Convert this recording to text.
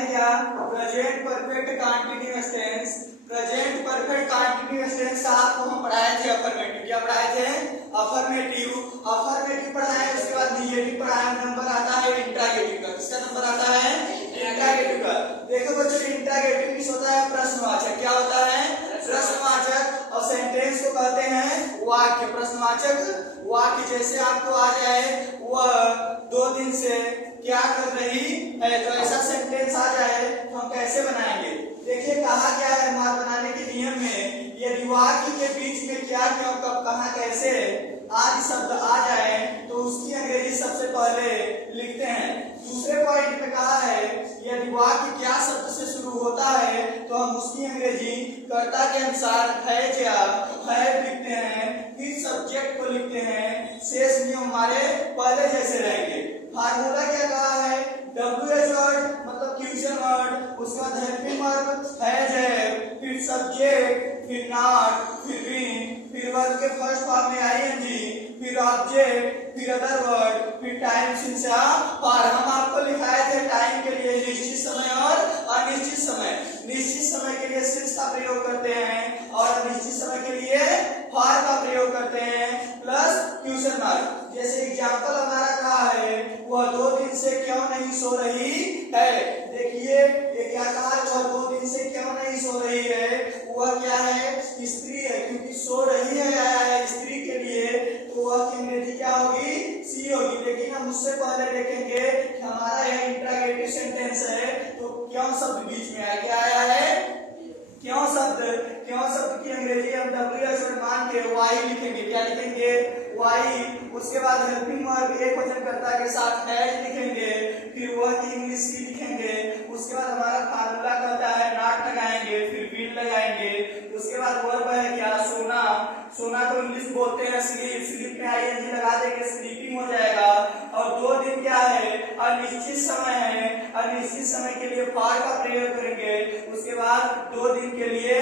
है क्या, present perfect continuous tense. Present perfect continuous tense का आपको हम पढ़ाए थे अफर्मेटिव। क्या पढ़ाए थे? अफर्मेटिव। अफर्मेटिव पढ़ाए, उसके बाद निगेटिव पढ़ाए। नंबर आता है इंट्रागेटिव का। किसका नंबर आता है? इंट्रागेटिव का। देखो बच्चों, इंट्रागेटिव किस होता है? प्रश्नवाचक। क्या होता है? प्रश्नवाचक। और सेंटेंस को कहते हैं वाक्य। प्रश्नवाचक वाक्य। जैसे आपको आ जाए वह 2 दिन से क्या कर रही है, तो ऐसा सेंटेंस आ जाए तो हम कैसे बनाएंगे? देखिए कहा क्या है हमारे बनाने के नियम में, यदि वाक्य के बीच में क्या, क्यों, कब, कहां, कैसे आदि शब्द आ जाए तो उसकी अंग्रेजी सबसे पहले लिखते हैं। दूसरे पॉइंट में कहा है यदि वाक्य क्या शब्द से शुरू होता है तो हम उसकी अंग्रेजी कर्ता के अनुसार है या है लिखते हैं, फिर सब्जेक्ट को लिखते हैं। शेष नियम हमारे पहले जैसे रहेंगे। फार्मूला क्या कहा है? WH वर्ड मतलब क्वेश्चन वर्ड, उसके बाद हेल्पिंग वर्ब है, फिर सब्जेक्ट, फिर नॉट, फिर बीन, फिर वर्ब के फर्स्ट फॉर्म में ING, फिर ऑब्जेक्ट, फिर अदर वर्ड, फिर टाइम सिंस और हम आपको लिखाए थे टाइम के लिए निश्चित समय और अनिश्चित समय। निश्चित समय के लिए सिंस का प्रयोग करते हैं और अनिश्चित समय के लिए फॉर का प्रयोग करते हैं प्लस क्वेश्चन मार्क। जैसे एग्जांपल हमारा कहा है वह 2 दिन से क्यों नहीं सो रही है। देखिए ये क्या कहा, वह 2 दिन से क्यों नहीं सो रही है। वह क्या है? स्त्री है, क्योंकि सो रही है आया है स्त्री के लिए तो वह की अंग्रेजी क्या होगी? सी होगी। लेकिन हम उससे पहले देखेंगे कि हमारा यह इंट्रागेटिव सेंटेंस है तो क्यों शब्द बीच में आया। क्या आया है? क्यों शब्द। क्यों शब्द की अंग्रेजी हम WH वर्ड मान के वाई लिखेंगे। क्या लिखेंगे? वाई। उसके बाद हेल्पिंग वर्ब एक वचन कर्ता के साथ है लिखेंगे, फिर वह की इंग्लिश सी लिखेंगे। उसके बाद हमारा फार्मूला कहता है नॉट लगाएंगे, फिर बीन लगाएंगे। उसके बाद वर्ब है क्या? सोना। सोना को इंग्लिश बोलते हैं स्लीप। स्लीप में ING लगा देंगे, स्लीपिंग हो जाएगा। और 2 दिन क्या है? अनिश्चित समय है। अनिश्चित समय के लिए फॉर का प्रयोग करेंगे। उसके बाद 2 दिन के लिए